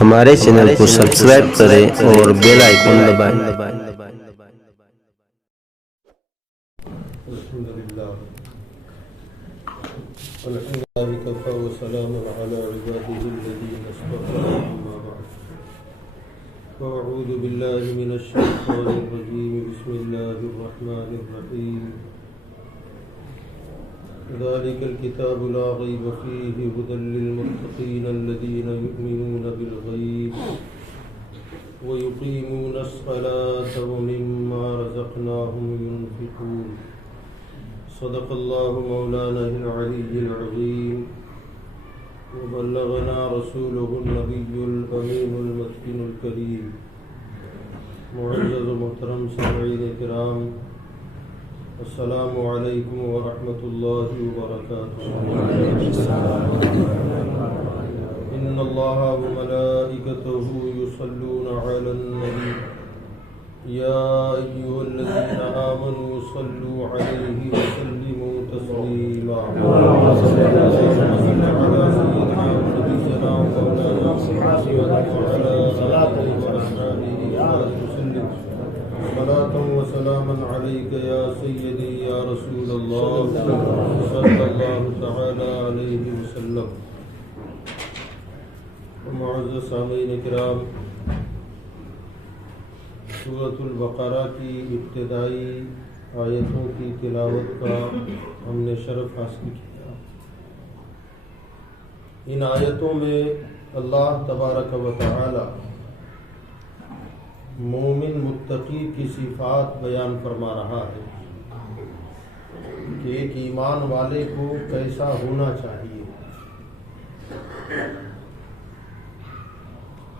ہمارے چینل کو سبسکرائب کریں اور بیل آئیکن دبائیں۔ أعوذ بالله من الشيطان الرجيم بسم الله الرحمن الرحيم ذلك الكتاب لا ريب فيه هدى للمتقين الذين يؤمنون بالغيب ويقيمون الصلاة ومما رزقناهم ينفقون صدق الله مولانا العلي العظيم وبلغنا رسوله النبي الأمين المتقن الكريم معزز محترم سامعین کرام، السلام علیکم ورحمۃ اللہ وبرکاتہ۔ ان اللہ وملائکته يصلون على النبي يا أيها الذين آمنوا صلوا عليه وسلموا تسليما اللهم صل على سيدنا ونبينا ومولانا محمد وعلى آله وأصحابه وسلم صلاة وسلاما عليك يا سيدي يا رسول الله صلى الله تعالى عليه وسلم۔ معزز سامعین کرام، سورۃ البقرہ کی ابتدائی آیتوں کی تلاوت کا ہم نے شرف حاصل کیا۔ ان آیتوں میں اللہ تبارک و تعالی مومن متقی کی صفات بیان فرما رہا ہے کہ ایک ایمان والے کو کیسا ہونا چاہیے۔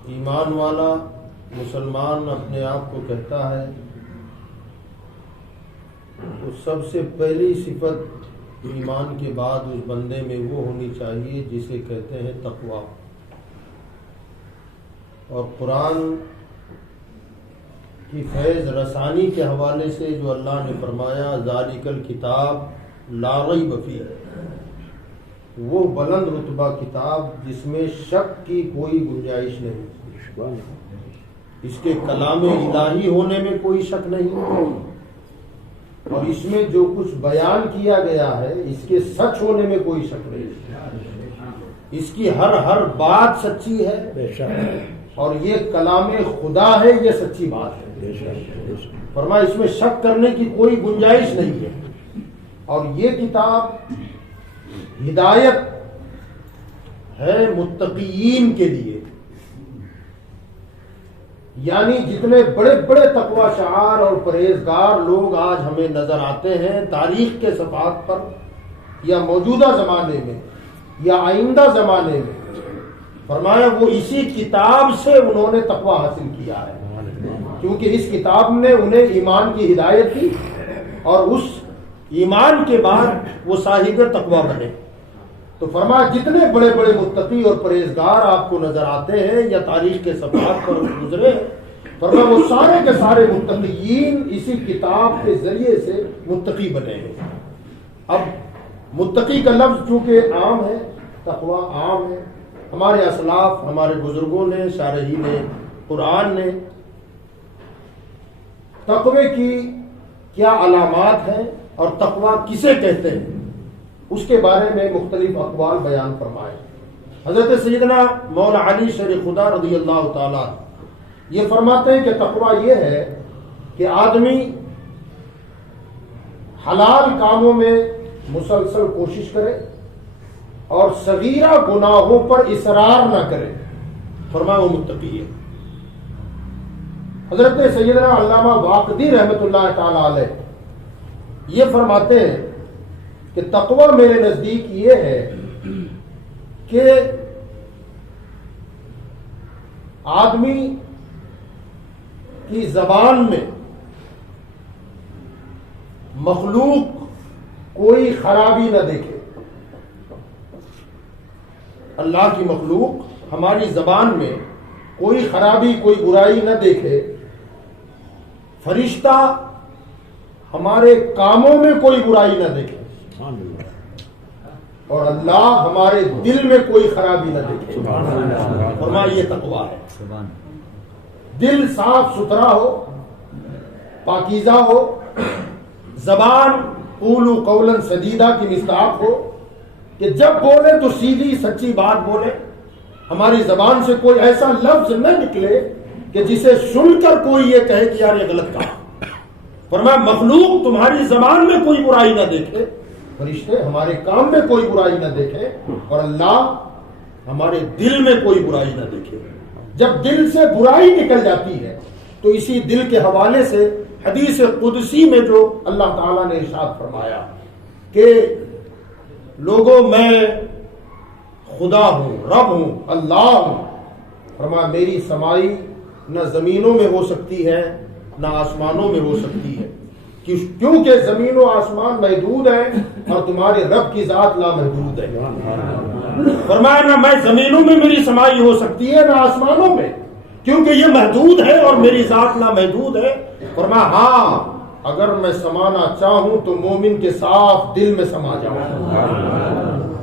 ایمان والا مسلمان اپنے آپ کو کہتا ہے تو سب سے پہلی صفت ایمان کے بعد اس بندے میں وہ ہونی چاہیے جسے کہتے ہیں تقویٰ۔ اور قرآن کی فیض رسانی کے حوالے سے جو اللہ نے فرمایا ذالک الکتاب لا ریب فیہ، وہ بلند رتبہ کتاب جس میں شک کی کوئی گنجائش نہیں، اس کے کلام الہی ہونے میں کوئی شک نہیں، اور اس میں جو کچھ بیان کیا گیا ہے اس کے سچ ہونے میں کوئی شک نہیں، اس کی ہر بات سچی ہے، اور یہ کلام خدا ہے، یہ سچی بات ہے۔ فرمایا اس میں شک کرنے کی کوئی گنجائش نہیں ہے، اور یہ کتاب ہدایت ہے متقین کے لیے۔ یعنی جتنے بڑے بڑے تقوی شعار اور پرہیزگار لوگ آج ہمیں نظر آتے ہیں تاریخ کے صفحات پر، یا موجودہ زمانے میں یا آئندہ زمانے میں، فرمایا وہ اسی کتاب سے انہوں نے تقوی حاصل کیا ہے، کیونکہ اس کتاب نے انہیں ایمان کی ہدایت دی، اور اس ایمان کے بعد وہ صاحب تقوی بنے۔ تو فرمایا جتنے بڑے بڑے متقی اور پرہیزگار آپ کو نظر آتے ہیں یا تاریخ کے صفحات پر گزرے، فرمایا وہ سارے کے سارے متقیین اسی کتاب کے ذریعے سے متقی بنے ہیں۔ اب متقی کا لفظ چونکہ عام ہے، تقوی عام ہے، ہمارے اسلاف ہمارے بزرگوں نے، شارحین قرآن نے تقوی کی کیا علامات ہیں اور تقوی کسے کہتے ہیں اس کے بارے میں مختلف اقوال بیان فرمائے۔ حضرت سیدنا مولا علی شیر خدا رضی اللہ تعالیٰ یہ فرماتے ہیں کہ تقوی یہ ہے کہ آدمی حلال کاموں میں مسلسل کوشش کرے اور صغیرہ گناہوں پر اصرار نہ کرے، فرمایا وہ متقی ہے۔ حضرت سیدنا علامہ واقدی رحمۃ اللہ تعالی علیہ یہ فرماتے ہیں کہ تقوی میرے نزدیک یہ ہے کہ آدمی کی زبان میں مخلوق کوئی خرابی نہ دیکھے، اللہ کی مخلوق ہماری زبان میں کوئی خرابی کوئی برائی نہ دیکھے، فرشتہ ہمارے کاموں میں کوئی برائی نہ دیکھے، اور اللہ ہمارے دل میں کوئی خرابی نہ دیکھے. فرمایا یہ تقویٰ ہے. دل صاف ستھرا ہو، پاکیزہ ہو، زبان قولوا قولا سدیدہ کی مصداق ہو کہ جب بولے تو سیدھی سچی بات بولے. ہماری زبان سے کوئی ایسا لفظ نہ نکلے کہ جسے سن کر کوئی یہ کہے کہ یار یہ غلط کہا. فرمایا مخلوق تمہاری زبان میں کوئی برائی نہ دیکھے، فرشتے ہمارے کام میں کوئی برائی نہ دیکھے، اور اللہ ہمارے دل میں کوئی برائی نہ دیکھے. جب دل سے برائی نکل جاتی ہے تو اسی دل کے حوالے سے حدیث قدسی میں جو اللہ تعالیٰ نے ارشاد فرمایا کہ لوگوں میں خدا ہوں، رب ہوں، اللہ ہوں. فرمایا میری سمائی نہ زمینوں میں ہو سکتی ہے نہ آسمانوں میں ہو سکتی ہے، کیونکہ زمین و آسمان محدود ہے اور تمہارے رب کی ذات لامحدود ہے. فرمایا نہ میں زمینوں میں میری سمائی ہو سکتی ہے نہ آسمانوں میں، کیونکہ یہ محدود ہے اور میری ذات لامحدود ہے. فرمایا ہاں اگر میں سمانا چاہوں تو مومن کے صاف دل میں سما جاؤں.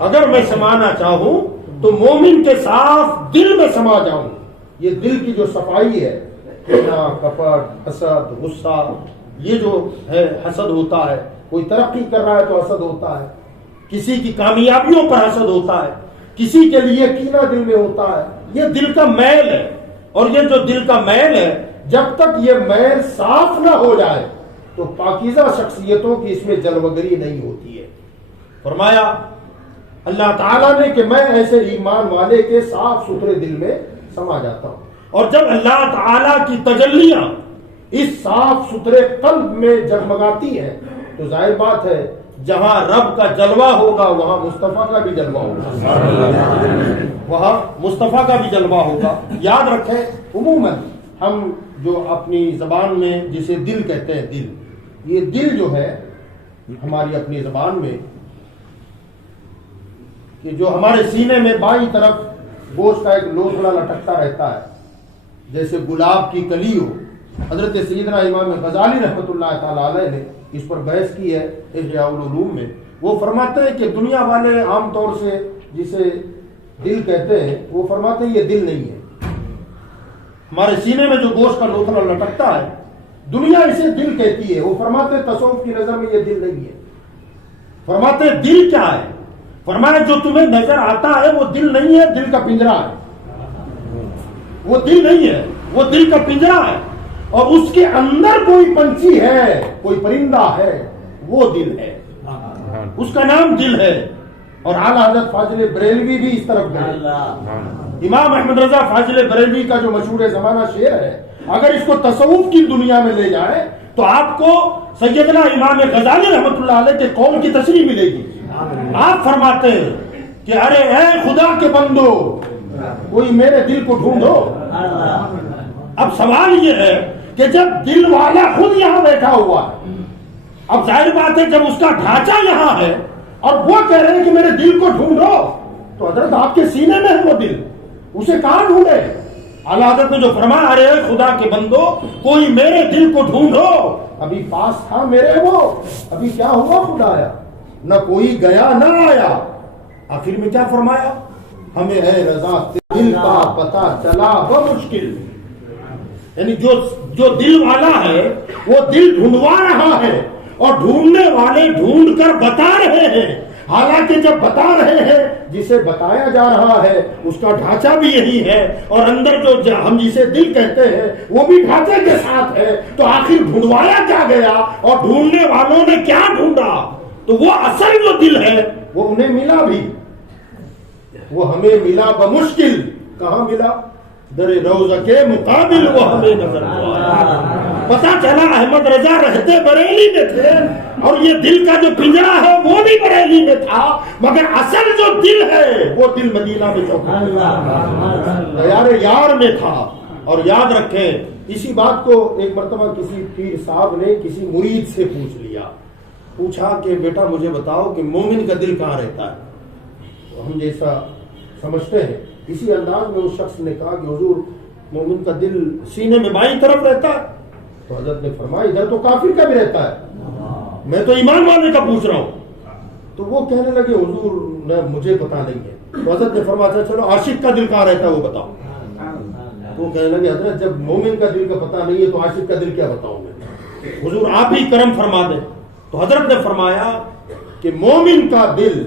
اگر میں سمانا چاہوں تو مومن کے صاف دل میں سما جاؤں. یہ دل کی جو صفائی ہے، کینہ، کپٹ، حسد، غصہ، یہ جو ہے حسد ہوتا ہے. کوئی ترقی کر رہا ہے تو حسد ہوتا ہے، کسی کی کامیابیوں پر حسد ہوتا ہے، کسی کے لیے کینہ دل میں ہوتا ہے. یہ دل کا میل ہے، اور یہ جو دل کا میل ہے جب تک یہ میل صاف نہ ہو جائے تو پاکیزہ شخصیتوں کی اس میں جلوگری نہیں ہوتی ہے. فرمایا اللہ تعالیٰ نے کہ میں ایسے ایمان والے کے صاف ستھرے دل میں سما جاتا ہوں. اور جب اللہ تعالیٰ کی تجلیاں اس صاف ستھرے قلب میں جگمگاتی ہیں تو ظاہر بات ہے جہاں رب کا جلوہ ہوگا وہاں مصطفیٰ کا بھی جلوہ ہوگا، وہاں مصطفیٰ کا بھی جلوہ ہوگا. یاد رکھیں عموماً ہم جو اپنی زبان میں جسے دل کہتے ہیں، دل، یہ دل جو ہے ہماری اپنی زبان میں کہ جو ہمارے سینے میں بائیں طرف گوشت کا ایک لوتھڑا لٹکتا رہتا ہے جیسے گلاب کی کلی ہو. حضرت سیدنا امام غزالی رحمۃ اللہ تعالی علیہ نے اس پر بحث کی ہے احیاء العلوم میں. وہ فرماتے ہیں کہ دنیا والے عام طور سے جسے دل کہتے ہیں وہ فرماتے ہیں یہ دل نہیں ہے. ہمارے سینے میں جو گوشت کا لوتھڑا لٹکتا ہے دنیا اسے دل کہتی ہے. وہ فرماتے ہیں تصوف کی نظر میں یہ دل نہیں ہے. فرماتے ہیں دل کیا ہے؟ فرمایا جو تمہیں نظر آتا ہے وہ دل نہیں ہے، دل کا پنجرا ہے. وہ دل نہیں ہے، وہ دل کا پنجرا ہے، اور اس کے اندر کوئی پنچھی ہے، کوئی پرندہ ہے، وہ دل ہے، اس کا نام دل ہے. اور اعلیٰ حضرت فاضل بریلوی بھی اس طرف گئے. امام احمد رضا فاضل بریلوی کا جو مشہور زمانہ شعر ہے اگر اس کو تصوف کی دنیا میں لے جائے تو آپ کو سیدنا امام غزالی رحمۃ اللہ علیہ کے قول کی تشریح ملے گی. آپ فرماتے ہیں کہ ارے اے خدا کے بندو کوئی میرے دل کو ڈھونڈو. اب سوال یہ ہے کہ جب دل والا خود یہاں بیٹھا ہوا ہے، اب ظاہر بات ہے جب اس کا ڈھانچہ یہاں ہے اور وہ کہہ رہے ہیں کہ میرے دل کو ڈھونڈو، تو حضرت آپ کے سینے میں ہے وہ دل، اسے کہاں ڈھونڈے؟ اعلیٰ حضرت نے جو فرمایا ارے خدا کے بندو کوئی میرے دل کو ڈھونڈو، ابھی پاس تھا میرے وہ، ابھی کیا ہوا خدایا، نہ کوئی گیا نہ آیا. آخر میں کیا فرمایا؟ ہمیں اے رضا دل کا پتہ چلا بمشکل. یعنی جو دل والا ہے وہ دل ڈھونڈوا رہا ہے اور ڈھونڈنے والے ڈھونڈ کر بتا رہے ہیں. حالانکہ جب بتا رہے ہیں جسے بتایا جا رہا ہے اس کا ڈھانچہ بھی یہی ہے اور اندر جو ہم جسے دل کہتے ہیں وہ بھی ڈھانچے کے ساتھ ہے. تو آخر ڈھونڈوایا کیا گیا اور ڈھونڈنے والوں نے کیا ڈھونڈا؟ تو وہ اصل جو دل ہے وہ انہیں ملا بھی، وہ ہمیں ملا بمشکل. کہاں ملا؟ در روضہ کے مقابل وہ ہمیں نظر آیا. پتا چلا احمد رضا رہتے بریلی میں تھے اور یہ دل کا جو پنجرا ہے وہ بھی بریلی میں تھا، مگر اصل جو دل ہے وہ دل مدینہ میں یار میں تھا. اور یاد رکھیں اسی بات کو ایک مرتبہ کسی پیر صاحب نے کسی مرید سے پوچھ لیا، پوچھا کہ بیٹا مجھے بتاؤ کہ مومن کا دل کہاں رہتا ہے؟ ہم جیسا سمجھتے ہیں اسی انداز میں اس شخص نے کہا کہ حضور مومن کا دل سینے میں بائیں طرف رہتا ہے. تو حضرت نے فرمایا ادھر تو کافر کا بھی رہتا ہے، میں تو ایمان والے کا پوچھ رہا ہوں. تو وہ کہنے لگے حضور مجھے پتا نہیں ہے. تو حضرت نے فرمایا چلو عاشق کا دل کہاں رہتا ہے وہ بتاؤ. وہ کہنے لگے حضرت جب مومن کا دل کا پتا نہیں ہے تو عاشق کا دل کیا بتاؤں میں, حضور آپ ہی کرم فرما دیں. تو حضرت نے فرمایا کہ مومن کا دل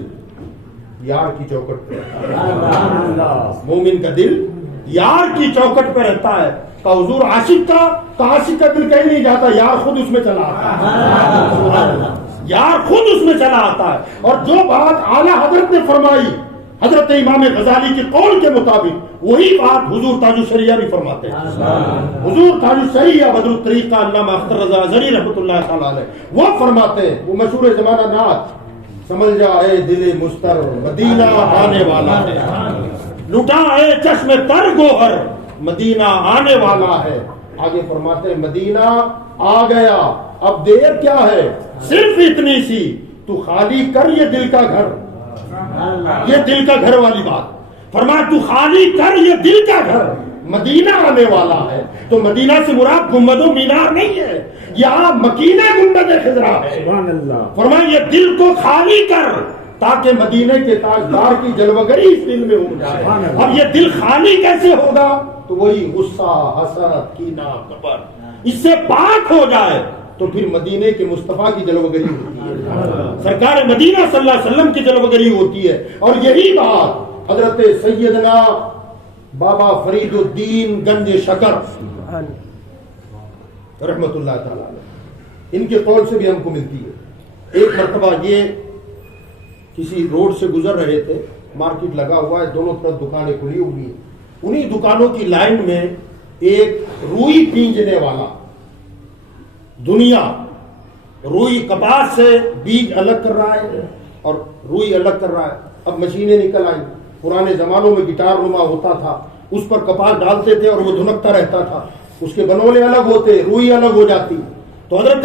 یار کی چوکٹ پہ رہتا ہے, مومن کا دل یار کی چوکٹ پہ رہتا ہے. کہ حضور عاشق کا دل کہیں نہیں جاتا, یار خود اس میں چلا آتا ہے, یار خود اس میں چلا آتا ہے. اور جو بات اعلیٰ حضرت نے فرمائی حضرت امام غزالی کے قول کے مطابق, وہی بات حضور تاج الشریعہ بھی فرماتے ہیں. حضور تاج الشریعہ بدر الطریقہ علامہ اختر رضا ازہری رحمۃ اللہ تعالی علیہ وہ فرماتے ہیں, وہ مشہور زمانہ نعت, سمجھ جا اے دل مستر مدینہ آنے والا ہے, لٹا اے چشم تر گوہر مدینہ آنے والا ہے. آگے فرماتے ہیں مدینہ آ گیا, اب دیر کیا ہے, صرف اتنی سی, تو خالی کر یہ دل کا گھر, یہ دل کا گھر والی بات. فرمایا تو خالی کر یہ دل کا گھر, مدینہ آنے والا ہے. تو مدینہ سے مراد گنبد و مینار نہیں ہے, یہاں مکینہ گنبد خضرا ہے. فرمایا یہ دل کو خالی کر تاکہ مدینے کے تاجدار کی جلوگری اس دل میں ہو جائے. اب یہ دل خالی کیسے ہوگا, تو وہی غصہ, حسد, کینہ, کبر اس سے پاک ہو جائے تو پھر مدینے کے مصطفیٰ کی جلوگری ہوتی ہے, سرکار مدینہ صلی اللہ علیہ وسلم کی جلوگری ہوتی ہے. اور یہی بات حضرت سیدنا بابا فرید الدین گنج شکر رحمت اللہ تعالی علیہ, ان کے قول سے بھی ہم کو ملتی ہے. ایک مرتبہ یہ کسی روڈ سے گزر رہے تھے, مارکیٹ لگا ہوا ہے, دونوں طرف دکانیں کھلی ہوئی ہیں. انہی دکانوں کی لائن میں ایک روئی پینجنے والا, دنیا روئی کپاس سے بیج الگ کر رہا ہے اور روئی الگ کر رہا ہے. اب مشینیں نکل آئیں, پرانے زمانوں میں گٹار نما ہوتا تھا, اس پر کپاس ڈالتے تھے اور وہ دھنکتا رہتا تھا, اس کے بنولے الگ ہوتے, روئی الگ ہو جاتی. تو حضرت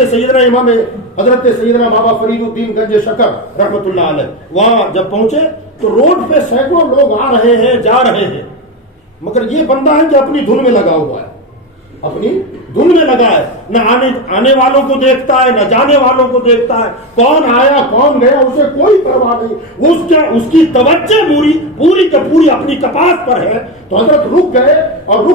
سیدنا بابا فرید الدین گنج شکر رحمت اللہ علیہ وہاں جب پہنچے تو روڈ پہ سینکڑوں لوگ آ رہے ہیں, جا رہے ہیں, مگر یہ بندہ ہے کہ اپنی دھن میں لگا ہوا ہے, اپنی دھن میں لگا ہے, نہ آنے والوں کو دیکھتا ہے, نہ جانے والوں کو دیکھتا ہے, کون آیا کون گیا اسے کوئی پرواہ نہیں. وہ اس کی توجہ پوری کا پوری اپنی کپاس پر ہے. تو حضرت رک گئے اور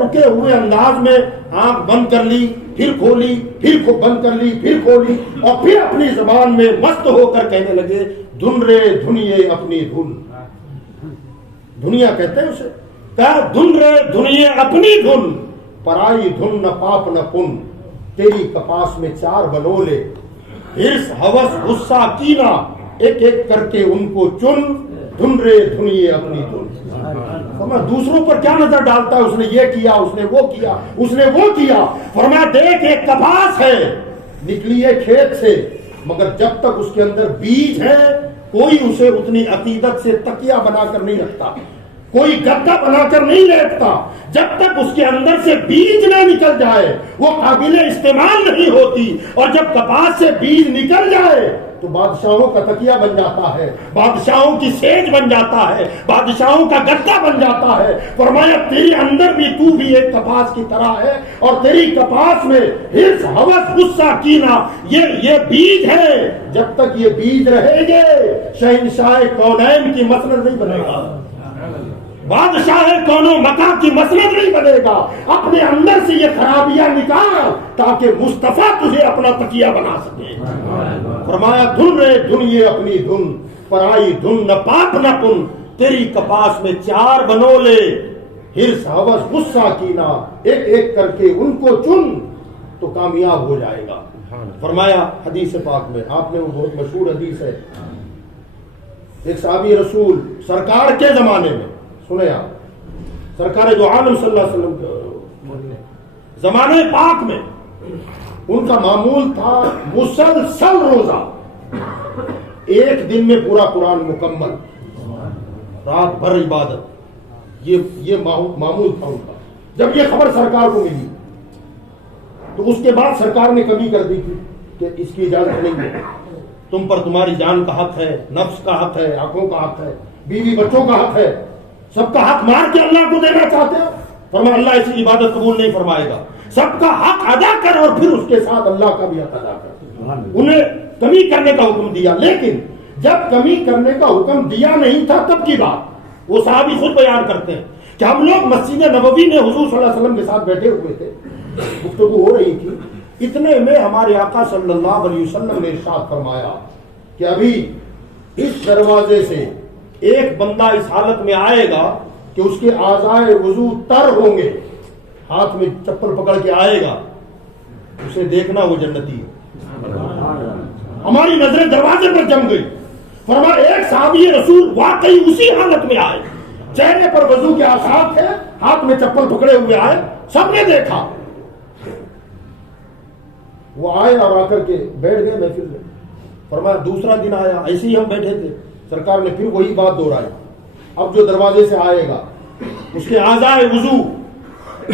رکے ہوئے انداز میں آنکھ بند کر لی, پھر کھولی, پھر بند کر لی, پھر کھولی, اور پھر اپنی زبان میں مست ہو کر کہنے لگے دھن رے دھنیے اپنی دھن. دنیا کہتے ہیں اسے, کہا دھن رے دھنیے اپنی دھن, پرائی دھن نہ پاپ نہ پن, تیری کپاس میں چار بنولے, ہرس ہوس غصہ کینہ, ایک ایک کر کے ان کو چن, دھن رے دھنیے اپنی دھن. فرمایا دوسروں پر کیا نظر ڈالتا ہے, اس نے یہ کیا, اس نے وہ کیا, اس نے وہ کیا. فرمایا دیکھ ایک کپاس ہے نکلی ہے کھیت سے, مگر جب تک اس کے اندر بیج ہے کوئی اسے اتنی عقیدت سے تکیہ بنا کر نہیں رکھتا, کوئی گدا بنا کر نہیں لیٹتا. جب تک اس کے اندر سے بیج نہ نکل جائے وہ قابل استعمال نہیں ہوتی. اور جب کپاس سے بیج نکل جائے تو بادشاہوں کا تکیہ بن جاتا ہے, بادشاہوں کی سیج بن جاتا ہے, بادشاہوں کا گدا بن جاتا ہے. فرمایا تیرے اندر بھی تو بھی ایک کپاس کی طرح ہے, اور تیری کپاس میں ہرس ہوس غصہ کینہ یہ بیج ہے. جب تک یہ بیج رہے گے شہنشاہ کونین کی مسند نہیں بنے گا, بادشاہ کونو مکہ کی مسند نہیں بنے گا. اپنے اندر سے یہ خرابیاں نکال تاکہ مصطفیٰ تجھے اپنا تکیہ بنا سکے. فرمایا دھن رے دھنیے اپنی دھن, پرائی دھن نہ پاپ نہ پن, تیری کپاس میں چار بنولے, ہرس ہوس غصہ کینہ, ایک ایک کر کے ان کو چن تو کامیاب ہو جائے گا. فرمایا حدیث پاک میں, آپ نے وہ بہت مشہور حدیث ہے, ایک صحابی رسول سرکار کے زمانے میں, سنیں آپ, سرکار دو عالم صلی اللہ علیہ وسلم زمانے پاک میں ان کا معمول تھا مسلسل روزہ, ایک دن میں پورا قرآن مکمل, رات بھر عبادت, یہ معمول تھا ان کا. جب یہ خبر سرکار کو ملی تو اس کے بعد سرکار نے کمی کر دی تھی کہ اس کی اجازت نہیں ہے, تم پر تمہاری جان کا حق ہے, نفس کا حق ہے, آنکھوں کا حق ہے, بیوی بچوں کا حق ہے, سب کا حق مار کے اللہ کو دینا چاہتے ہو. فرمایا اللہ ایسی عبادت قبول نہیں فرمائے گا. سب کا حق ادا کر اور پھر اس کے ساتھ اللہ کا بھی حق ادا کر. انہیں کمی کرنے کا حکم دیا, لیکن جب کمی کرنے کا حکم دیا نہیں تھا تب کی بات، وہ صحابی خود بیان کرتے ہیں کہ ہم لوگ مسجد نبوی میں حضور صلی اللہ علیہ وسلم کے ساتھ بیٹھے ہوئے تھے، گفتگو ہو رہی تھی، اتنے میں ہمارے آقا صلی اللہ علیہ وسلم نے ارشاد فرمایا کہ ابھی اس دروازے سے ایک بندہ اس حالت میں آئے گا کہ اس کے اعضائے وضو تر ہوں گے، ہاتھ میں چپل پکڑ کے آئے گا، اسے دیکھنا وہ جنتی ہے۔ ہماری نظریں دروازے پر جم گئی، فرمایا ایک صحابی رسول واقعی اسی حالت میں آئے، چہرے پر وضو کے آثار تھے، ہاتھ میں چپل پکڑے ہوئے آئے، سب نے دیکھا۔ وہ آئے اور آ کر کے بیٹھ گئے محفل میں۔ فرمایا دوسرا دن آیا، ایسے ہی ہم بیٹھے تھے، سرکار نے پھر وہی بات دہرائی، اب جو دروازے سے آئے گا اس کے اعضائے وضو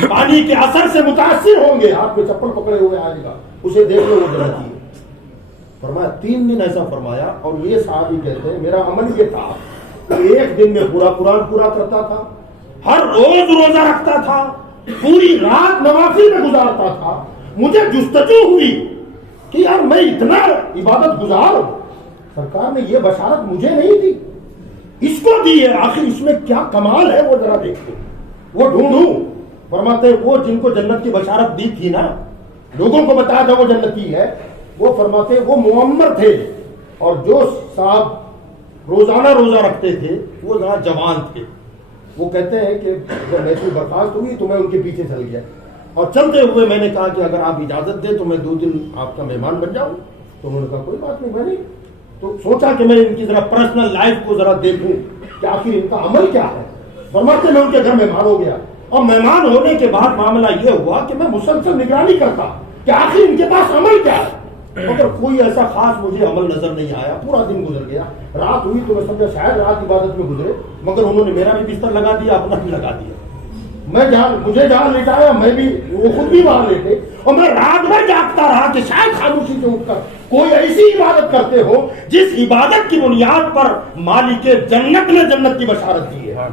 پانی کے اثر سے متاثر ہوں گے، ہاتھ میں چپل پکڑے ہوئے آئے گا، اسے دیکھ لو وہ جنتی ہے۔ فرمایا 3 دن ایسا فرمایا، اور یہ صحابی کہتے ہیں میرا عمل یہ تھا کہ ایک دن میں پورا قرآن پورا کرتا تھا، ہر روز روزہ رکھتا تھا، پوری رات نوافل میں گزارتا تھا۔ مجھے جستجو ہوئی کہ یار میں اتنا عبادت گزار ہوں، سرکار نے یہ بشارت مجھے نہیں دی، اس کو دی ہے، آخر اس میں کیا کمال ہے وہ ذرا دیکھو، وہ ڈھونڈوں۔ فرماتے وہ جن کو جنت کی بشارت دی تھی نا، لوگوں کو بتایا تھا وہ جنتی ہے، وہ فرماتے وہ معمر تھے، اور جو صاحب روزانہ روزہ رکھتے تھے وہ ذرا جوان تھے۔ وہ کہتے ہیں کہ جب محفل برخاست ہوئی تو میں ان کے پیچھے چل گیا، اور چلتے ہوئے میں نے کہا کہ اگر آپ اجازت دیں تو میں 2 دن آپ کا مہمان بن جاؤں، تو انہوں نے کہا کوئی بات نہیں، میں نہیں، تو سوچا کہ میں ان کی ذرا پرسنل لائف کو ذرا دیکھوں کہ آخر ان کا عمل کیا ہے۔ فرماتے میں ان کے گھر مہمان ہو گیا، اور مہمان ہونے کے بعد معاملہ یہ ہوا کہ میں مسلسل نگرانی کرتا کہ آخر ان کے پاس عمل کیا ہے، مگر کوئی ایسا خاص مجھے عمل نظر نہیں آیا۔ پورا دن گزر گیا، رات ہوئی تو میں سمجھا شاید رات عبادت میں گزرے، مگر انہوں نے میرا بھی بستر لگا دیا، اپنا بھی لگا دیا، مجھے جہاں لٹایا میں بھی، وہ خود بھی وہاں لیٹے، اور میں رات میں جاگتا رہا کہ شاید خاموشی سے اٹھ کر کوئی ایسی عبادت کرتے ہو جس عبادت کی بنیاد پر مالک جنت نے جنت کی بشارت دی ہے،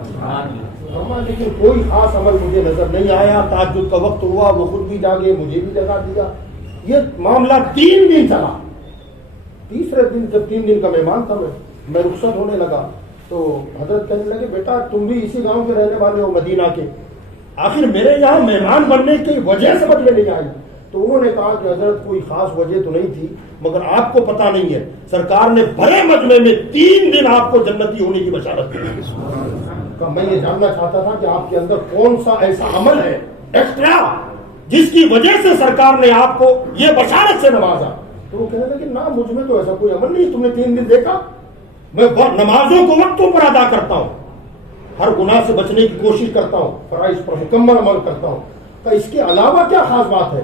لیکن کوئی خاص عمل مجھے نظر نہیں آیا۔ تہجد کا وقت ہوا، وہ خود بھی جاگے، مجھے بھی جگا دیا۔ یہ معاملہ 3 دن چلا۔ تیسرے دن جب 3 دن کا مہمان تھا، میں رخصت ہونے لگا تو حضرت کہنے لگے بیٹا تم بھی اسی گاؤں کے رہنے والے ہو، مدینہ کے، آخر میرے یہاں مہمان بننے کی وجہ سمجھ میں نہیں آئی۔ تو انہوں نے کہا کہ حضرت کوئی خاص وجہ تو نہیں تھی، مگر آپ کو پتہ نہیں ہے سرکار نے بڑے مجمع میں 3 دن آپ کو جنتی ہونے کی بشارت دی۔ میں یہ جاننا چاہتا تھا کہ آپ کے اندر کون سا ایسا عمل ہے ایکسٹرا جس کی وجہ سے سرکار نے آپ کو یہ بشارت سے نوازا۔ تو وہ کہنے لگے نہ مجھ میں تو ایسا کوئی عمل نہیں، تم نے 3 دن دیکھا، میں نمازوں کو وقتوں پر ادا کرتا ہوں، ہر گناہ سے بچنے کی کوشش کرتا ہوں، فرائض پر مکمل عمل کرتا ہوں، کہ اس کے علاوہ کیا خاص بات ہے؟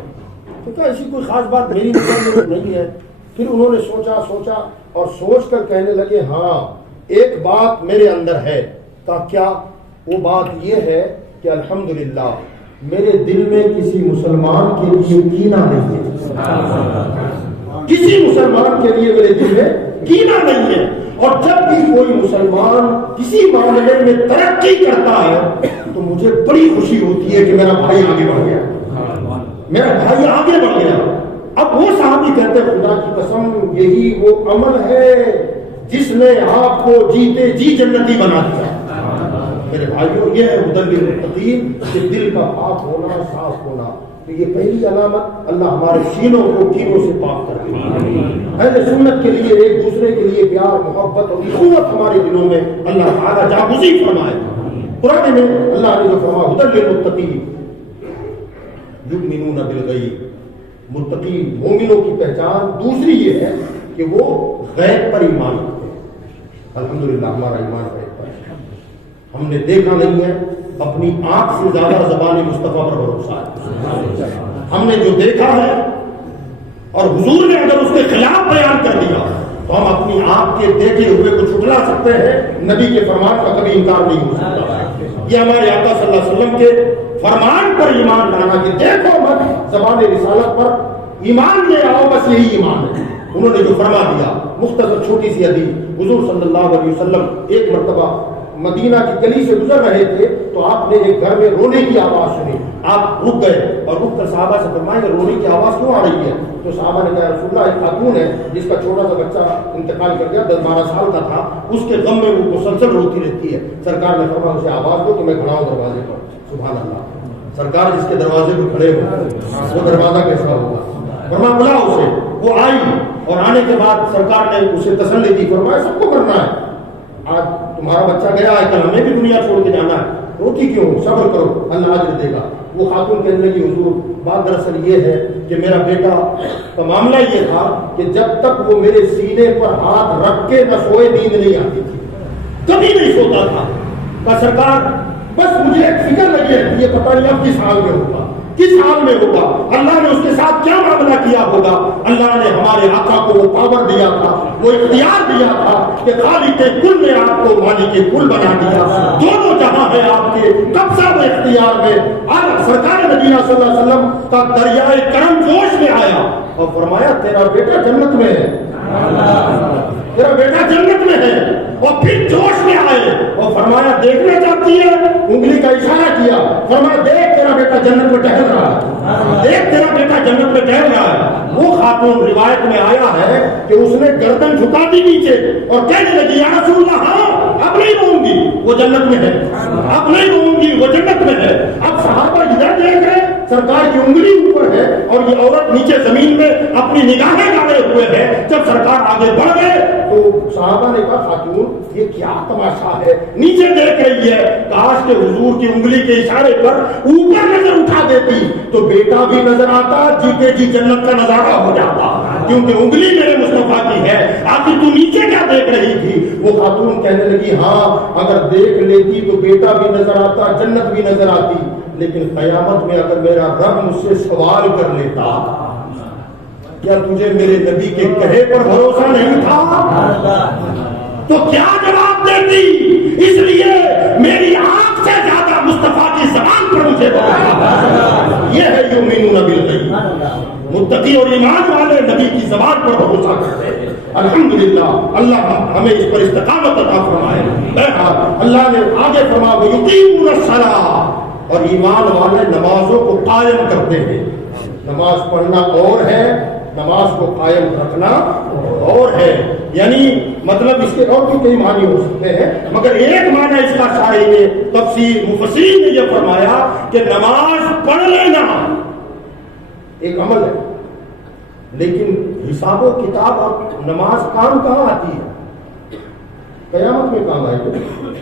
تو کہا ایسی کوئی خاص بات میری نہیں ہے۔ پھر انہوں نے سوچا اور سوچ کر کہنے لگے ہاں ایک بات میرے اندر ہے۔ کہا کیا؟ وہ بات یہ ہے کہ الحمدللہ میرے دل میں کسی مسلمان کے لیے کینہ نہیں ہے، کسی مسلمان کے لیے میرے دل میں کینہ نہیں ہے، اور جب بھی کوئی مسلمان کسی معاملے میں ترقی کرتا ہے تو مجھے بڑی خوشی ہوتی ہے کہ میرا بھائی آگے بڑھ گیا، میرا بھائی آگے بڑھ گیا۔ اب وہ صحابی کہتے ہیں خدا کی قسم یہی وہ عمل ہے جس نے آپ کو جیتے جی جنتی بنا دیا۔ میرے بھائیوں یہ ہے ہدی للمتقین کہ دل کا پاک ہونا، صاف ہونا، تو یہ پہلی علامت اللہ ہمارے سینوں کو کینوں سے پاک کر دے۔ اہل سنت کے لیے ایک دوسرے کے لیے پیار، محبت اور اخوت ہمارے دلوں میں اللہ تعالیٰ جاگزی فرمائے۔ قرآن میں اللہ نے جو فرمایا ہدی للمتقین یؤمنون بالغیب، متقی مومنوں کی پہچان دوسری یہ ہے کہ وہ غیب پر ایمان رکھتے ہیں۔ الحمدللہ ہمارا ایمان غیب پر ہے، ہم نے دیکھا نہیں ہے، اپنی آنکھ سے زیادہ زبان مصطفیٰ پر بھروسہ ہے۔ ہم نے جو دیکھا ہے اور حضور نے اگر اس کے خلاف بیان کر دیا تو ہم اپنی آنکھ کے دیکھے ہوئے کو جھٹلا سکتے ہیں، نبی کے فرمان کا کبھی انکار نہیں ہو سکتا۔ یہ ہمارے آقا صلی اللہ علیہ وسلم کے فرمان پر ایمان لانا کہ دیکھو مت، زبان رسالت پر ایمان لے آؤ، بس یہی ایمان ہے۔ انہوں نے جو فرما دیا، مختصر چھوٹی سی حدیث، حضور صلی اللہ علیہ وسلم ایک مرتبہ مدینہ کی گلی سے گزر رہے تھے تو تو آپ نے ایک گھر میں رونے کی آواز سنی, آپ رک گئے اور رک کر صحابہ سے فرمائیں کہ رونے کی آواز کیوں آ رہی ہے؟ تو صحابہ نے کہا رسول اللہ ایک خاتون ہے جس کا چھوٹا سا بچہ انتقال کر گیا, 10-12 سال کا تھا, اس کے غم میں وہ مسلسل روتی رہتی ہے. سرکار نے فرمایا اسے آواز دو کہ میں کھڑا ہوں دروازے پر. سبحان اللہ, سرکار جس کے دروازے پر کھڑے ہو وہ دروازہ کیسا ہوگا؟ فرمایا بلا اسے. وہ آئی اور آنے کے بعد سرکار نے اسے تسلی دی, فرمایا سب کو مرنا ہے, آج تمہارا بچہ گیا ہے, کل ہمیں بھی دنیا چھوڑ کے جانا ہے, روتی کیوں, صبر کرو, اللہ اجر دے گا. وہ خاتون کہنے لگی حضور بات دراصل یہ ہے کہ میرا بیٹا کا معاملہ یہ تھا کہ جب تک وہ میرے سینے پر ہاتھ رکھ کے نہ سوئے نیند نہیں آتی تھی, کبھی نہیں سوتا تھا. کا سرکار بس مجھے ایک فکر لگی ہے, یہ پتہ نہیں اب کس حال میں ہوگا, کس حال میں ہوگا, اللہ نے اس کے ساتھ کیا معاملہ کیا ہوگا. اللہ نے ہمارے آقا کو وہ پاور دیا تھا, وہ اختیار دیا تھا کہ خالق کل نے آپ کو مالک کل بنا دیا, دونوں جہاں ہے آپ کے قبضہ و اختیار میں. اور سرکار مدینہ صلی اللہ علیہ وسلم کا دریائے کرم جوش میں آیا اور فرمایا تیرا بیٹا جنت میں ہے, تیرا بیٹا جنت میں ہے. اور پھر جوش میں آئے اور فرمایا دیکھنا چاہتی ہے, انگلی کا اشارہ کیا, فرمایا دیکھ تیرا بیٹا جنت میں ٹہل رہا ہے, دیکھ تیرا بیٹا جنت میں ٹہل رہا ہے. وہ خاتون روایت میں آیا ہے کہ اس نے گردن جھکا دی نیچے اور کہنے لگی یا رسول اللہ ہاں اب نہیں رہوں گی, وہ جنت میں ہے, اب نہیں رہوں گی, وہ جنت میں ہے. اب صحابہ ادھر دیکھ رہے, سرکار کی انگلی اوپر ہے اور یہ عورت نیچے زمین میں اپنی نگاہیں ڈالے ہوئے ہے. جب سرکار آگے بڑھ گئے تو صحابہ نے کہا خاتون یہ کیا تماشا ہے, نیچے دیکھ رہی ہے, کاش کے حضور کی انگلی کے اشارے پر اوپر نظر اٹھا دیتی تو بیٹا بھی نظر آتا, جیتے جی جنت کا نظارہ ہو جاتا, کیونکہ انگلی میرے مصطفیٰ کی ہے. آخر تو نیچے کیا دیکھ رہی تھی؟ وہ خاتون کہنے لگی ہاں اگر دیکھ لیتی تو بیٹا بھی نظر آتا, جنت بھی نظر آتی, لیکن قیامت میں اگر میرا رب مجھ سے سوال کر لیتا کیا تجھے میرے نبی کے کہے پر بھروسہ نہیں تھا تو کیا جواب دیتی؟ اس لیے میری آنکھ سے زیادہ مصطفیٰ کی زبان پر مجھے بھروسہ. یہ ہے یؤمنون بالغیب, متقی اور ایمان والے نبی کی زبان پر بھروسہ کرتے ہیں. الحمدللہ اللہ ہمیں اس پر استقامت عطا فرمائے. بہرحال اللہ نے آگے فرمایا وَيُقِيمُونَ الصَّلَاةَ, اور ایمان والے نمازوں کو قائم کرتے ہیں. نماز پڑھنا اور ہے, نماز کو قائم رکھنا اور ہے. یعنی مطلب اس کے اور بھی کئی معنی ہو سکتے ہیں, مگر ایک معنی اس کا شارح نے تفسیر مفسرین نے یہ فرمایا کہ نماز پڑھ لینا ایک عمل ہے, لیکن حساب و کتاب اور نماز کام کہاں آتی ہے؟ قیامت میں کام آئے گی.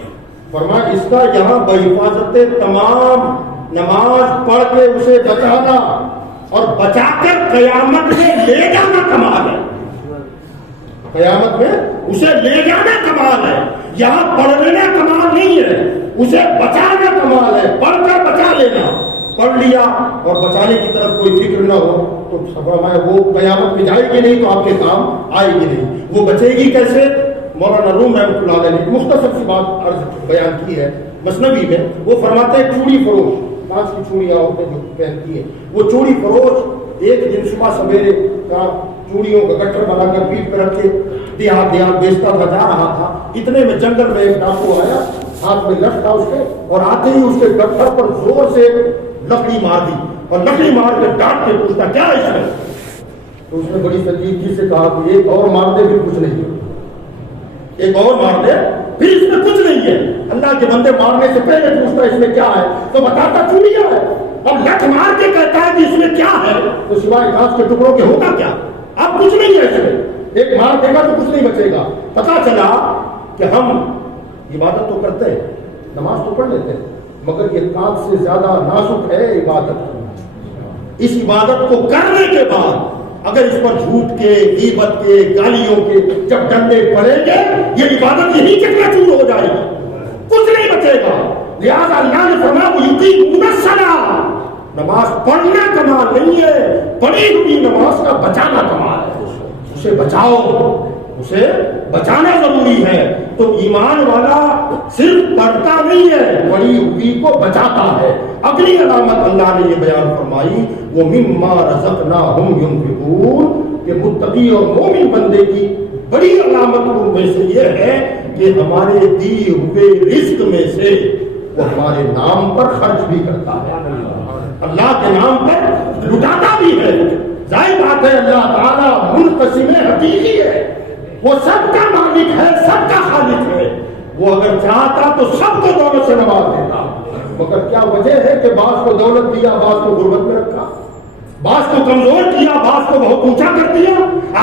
فرمایا اس کا یہاں بحفاظت تمام نماز پڑھ کے اسے بچانا اور بچا کر قیامت میں لے جانا کمال ہے. قیامت میں اسے لے جانا کمال ہے, یہاں پڑھ لینا کمال نہیں ہے, اسے بچانا کمال ہے. پڑھ کر بچا لینا, پڑھ لیا اور بچانے کی طرف کوئی فکر نہ ہو تو فرمایا وہ قیامت میں جائے گی نہیں تو آپ کے کام آئے گی نہیں. وہ بچے گی کیسے؟ مولانا روم رحمۃ اللہ علیہ نے مختصر سی بات عرض بیان کی ہے مثنوی میں. وہ فرماتے ہیں چوڑی فروش, کانچ کی چوڑیاں عورتیں جو پہنتی ہیں, وہ چوڑی فروش ایک دن صبح سویرے کا چوڑیوں کا گٹر بنا کر پیٹ پر رکھ کے دیہات بیچتا تھا, جا رہا تھا. اتنے میں جنگل میں ایک ڈاکو آیا, ہاتھ میں لٹ تھا اس کے, اور آتے ہی اس کے گٹر پر زور سے لکڑی مار دی اور لکڑی مار کے ڈانٹ کے پوچھتا کیا ہے اس میں؟ تو اس نے بڑی سنجیدگی سے کہا کہ ایک اور مار دے پھر کچھ نہیں ہے, ایک اور مار دے پھر اس میں کچھ نہیں ہے. اللہ کے بندے مارنے سے پہلے پوچھتا اس میں کیا ہے تو بتاتا چوڑیاں ہے, اور لٹ مار کے کہتا ہے کہ اس میں کیا ہے تو سوائے کانچ کے ٹکڑوں کے ہوگا کیا؟ اب کچھ نہیں ہے اس میں, ایک مار دے گا تو کچھ نہیں بچے گا. پتا چلا کہ ہم عبادت تو کرتے ہیں, نماز تو پڑھ لیتے ہیں, مگر یہ کانچ سے زیادہ نازک ہے عبادت. اس عبادت کو کرنے کے بعد اگر اس پر جھوٹ کے, غیبت کے, گالیوں کے جب ڈنڈے پڑیں گے یہ عبادت یہی چکنا چور ہو جائے گی, کچھ نہیں بچے گا. لہذا اللہ نے فرمایا یقیمون الصلاۃ, نماز پڑھنا کمال نہیں ہے, پڑھی ہوئی نماز کا بچانا کمال ہے. اسے بچاؤ, اسے بچانا ضروری ہے. تو ایمان والا صرف پڑھتا نہیں ہے, پڑھی ہوئی کو بچاتا ہے. اگلی علامت اللہ نے یہ بیان فرمائی وَمِمَّا رَزَقْنَاهُمْ يُنْفِقُونَ, کہ متقی اور مومن بندے کی بڑی علامت میں سے یہ ہے کہ ہمارے دی ہوئے رزق میں سے وہ ہمارے نام پر خرچ بھی کرتا ہے، اللہ کے نام پر لٹاتا بھی ہے۔ ظاہر بات ہے اللہ تعالیٰ منقسم حقیقی ہے، وہ سب کا مالک ہے، سب کا خالق ہے، وہ اگر چاہتا تو سب کو دولت سے نواز دیتا، مگر کیا وجہ ہے کہ بعض کو دولت دیا، بعض کو غربت میں رکھا، بعض کو کمزور کیا، بعض کو بہت اونچا کر دیا؟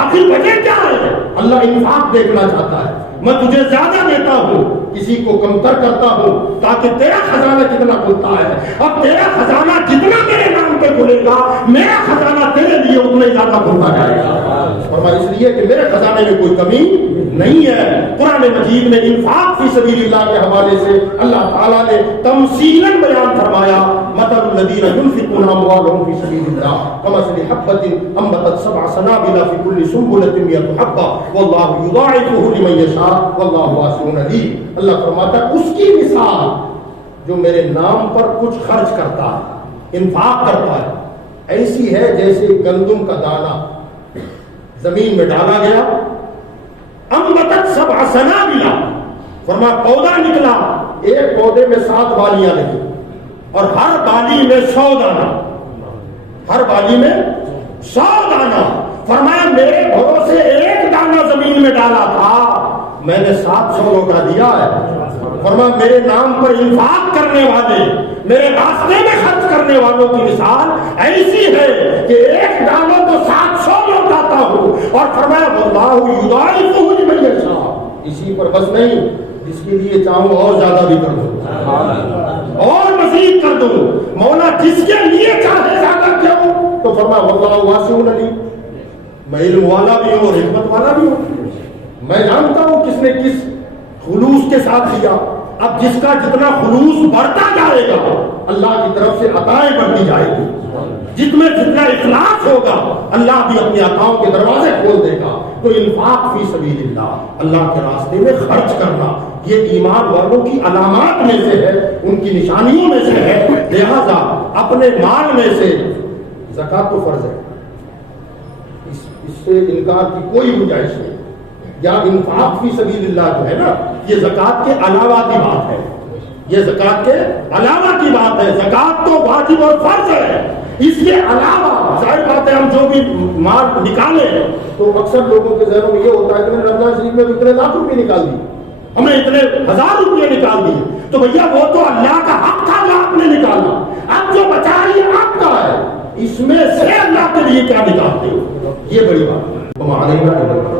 آخر وجہ کیا ہے؟ اللہ انفاق دیکھنا چاہتا ہے، میں تجھے زیادہ دیتا ہوں، کسی کو کمتر کرتا ہوں، تاکہ تیرا خزانہ کتنا کھلتا ہے، اب تیرا خزانہ جتنا میرے نام پہ کھلے گا، میرا خزانہ تیرے لیے اتنا ہی زیادہ کھلتا جائے گا۔ فرمایا اس لیے کہ میرے خزانے میں کوئی کمی نہیں ہے۔ قرآن مجید میں انفاق فی سبیل اللہ کے حوالے سے اللہ تعالیٰ نے تمثیلاً بیان فرمایا، مثل الذین ينفقون اموالهم فی سبیل اللہ کمثل حبۃ انبتت سبع سنابل فی کل سنبلۃ مئۃ حبۃ واللہ یضاعفہ لمن یشاء واللہ واسع علیم۔ اللہ فرماتا ہے اس کی مثال جو میرے نام پر کچھ خرچ کرتا ہے، انفاق کرتا ہے، ایسی ہے جیسے گندم کا دانہ زمین میں ڈالا گیا، انبتت سبع سنابل، فرمایا پودا نکلا، ایک پودے میں 7 بالیاں لگی اور ہر بالی میں 100 دانہ، ہر بالی میں 100 دانہ۔ فرمایا میرے بھروسے ایک دانہ زمین میں ڈالا تھا، میں نے 700 روٹا دیا ہے۔ فرمایا میرے نام پر انفاق کرنے والے، میرے راستے میں خرچ کرنے والوں کی مثال ایسی ہے کہ ایک ڈالو تو 700 لوٹاتا ہوں، اور فرمایا واللہ یضاعفہ لمن یشاء، اسی پر بس نہیں، جس کے لیے چاہوں اور زیادہ بھی کر دوں اور مزید کر دوں، مولا جس کے لیے چاہے زیادہ کیوں، تو فرمایا واللہ واسع علیم، میں علم والا بھی ہوں اور حکمت والا بھی ہوں، میں جانتا ہوں کس نے کس خلوص کے ساتھ دیا۔ اب جس کا جتنا خلوص بڑھتا جائے گا اللہ کی طرف سے عطائیں بڑھتی جائے گی، جس میں جتنا اخلاص ہوگا اللہ بھی اپنی عطاؤں کے دروازے کھول دے گا۔ تو انفاق فی سبیل اللہ، اللہ کے راستے میں خرچ کرنا، یہ ایمان والوں کی علامات میں سے ہے، ان کی نشانیوں میں سے ہے۔ لہذا اپنے مال میں سے زکوٰۃ تو فرض ہے، اس سے انکار کی کوئی گنجائش نہیں۔ یا انفاق فی سبیل اللہ جو ہے نا، یہ زکوٰۃ کے علاوہ کی بات ہے، یہ زکوٰۃ کے علاوہ کی بات ہے۔ زکوٰۃ تو واجب اور فرض ہے، اس کے علاوہ ظاہر بات ہے ہم جو بھی مال نکالیں تو اکثر لوگوں کے ذہنوں میں یہ ہوتا ہے کہ میں نے رمضان شریف میں اتنے لاکھ روپے نکال دی، ہم نے اتنے 1000 روپے نکال دیے، تو بھیا وہ تو اللہ کا حق تھا جو آپ نے نکالا، اب جو بچا یہ آپ کا ہے، اس میں سے اللہ کے لیے کیا نکالتے ہو، یہ بڑی بات ہے۔